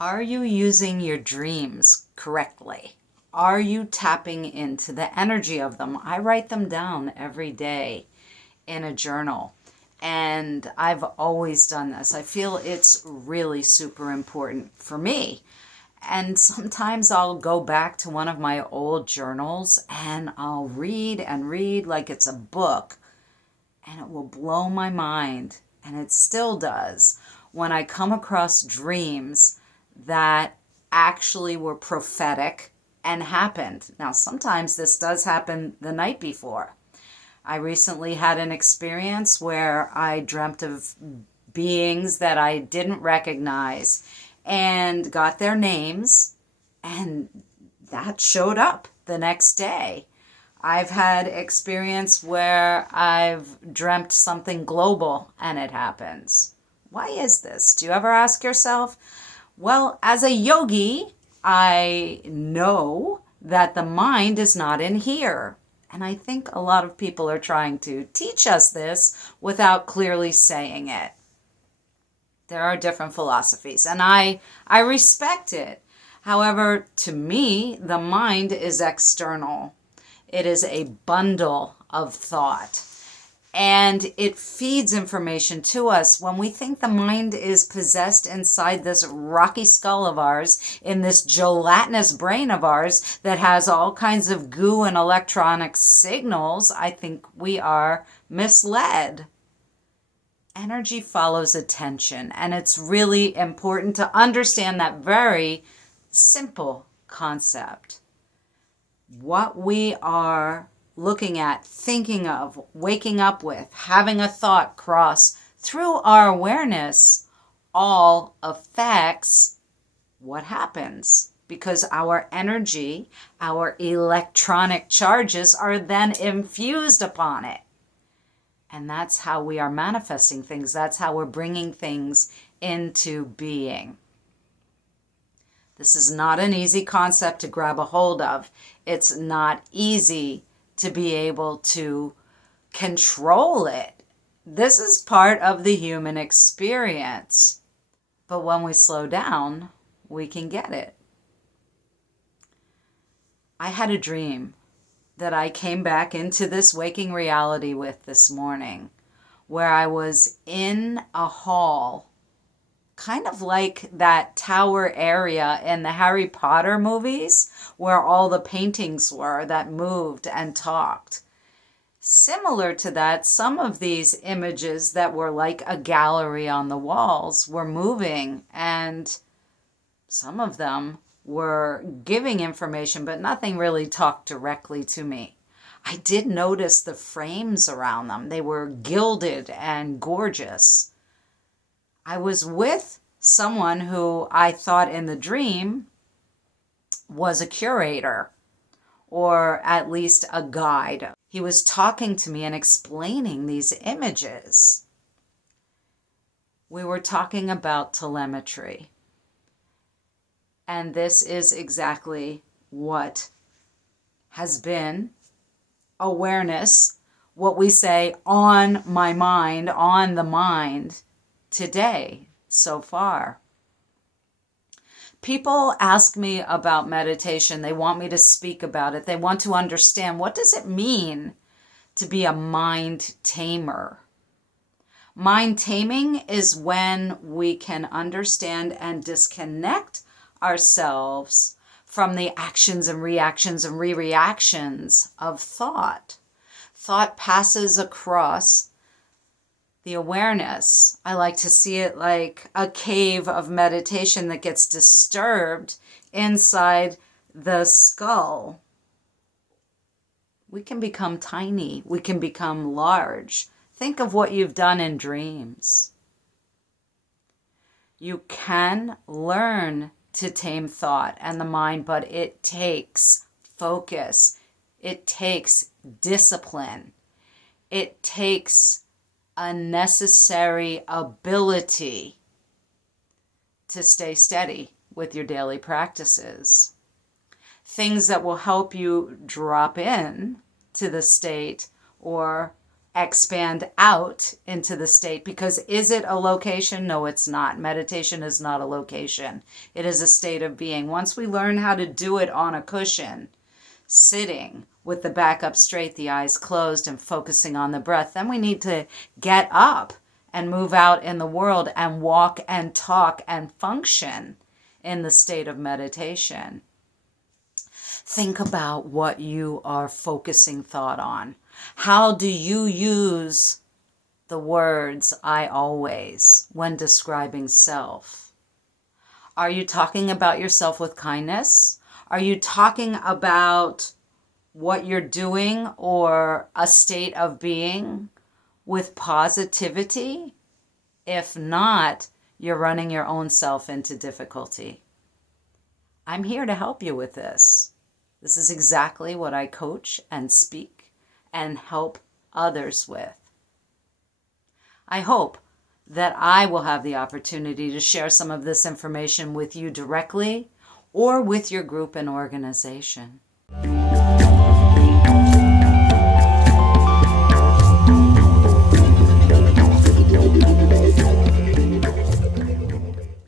Are you using your dreams correctly? Are you tapping into the energy of them? I write them down every day in a journal, and I've always done this. I feel it's really super important for me. And sometimes I'll go back to one of my old journals and I'll read and read like it's a book, and it will blow my mind, and it still does, when I come across dreams that actually were prophetic and happened. Now, sometimes this does happen the night before. I recently had an experience where I dreamt of beings that I didn't recognize and got their names, and that showed up the next day. I've had experience where I've dreamt something global and it happens. Why is this? Do you ever ask yourself? Well, as a yogi, I know that the mind is not in here. And I think a lot of people are trying to teach us this without clearly saying it. There are different philosophies, and I respect it. However, to me, the mind is external. It is a bundle of thought, and it feeds information to us. When we think the mind is possessed inside this rocky skull of ours, in this gelatinous brain of ours that has all kinds of goo and electronic signals, I think we are misled. Energy follows attention, and it's really important to understand that very simple concept. What we are looking at, thinking of, waking up with, having a thought cross through our awareness, all affects what happens, because our energy, our electronic charges are then infused upon it. And that's how we are manifesting things. That's how we're bringing things into being. This is not an easy concept to grab a hold of. It's not easy to be able to control it. This is part of the human experience. But when we slow down, we can get it. I had a dream that I came back into this waking reality with this morning, where I was in a hall, kind of like that tower area in the Harry Potter movies, where all the paintings were that moved and talked. Similar to that, some of these images that were like a gallery on the walls were moving, and some of them were giving information, but nothing really talked directly to me. I did notice the frames around them. They were gilded and gorgeous. I was with someone who I thought in the dream was a curator, or at least a guide. He was talking to me and explaining these images. We were talking about telemetry. And this is exactly what has been awareness, what we say on my mind, on the mind today so far. People ask me about meditation. They want me to speak about it. They want to understand, what does it mean to be a mind tamer? Mind taming is when we can understand and disconnect ourselves from the actions and reactions and re-reactions of thought. Thought passes across the awareness. I like to see it like a cave of meditation that gets disturbed inside the skull. We can become tiny. We can become large. Think of what you've done in dreams. You can learn to tame thought and the mind, but it takes focus. It takes discipline. It takes a necessary ability to stay steady with your daily practices. Things that will help you drop in to the state or expand out into the state, because is it a location? No, it's not. Meditation is not a location. It is a state of being. Once we learn how to do it on a cushion, sitting with the back up straight, the eyes closed, and focusing on the breath, then we need to get up and move out in the world and walk and talk and function in the state of meditation. Think about what you are focusing thought on. How do you use the words "I always" when describing self? Are you talking about yourself with kindness? Are you talking about what you're doing or a state of being with positivity? If not, you're running your own self into difficulty. I'm here to help you with this. This is exactly what I coach and speak and help others with. I hope that I will have the opportunity to share some of this information with you directly or with your group and organization.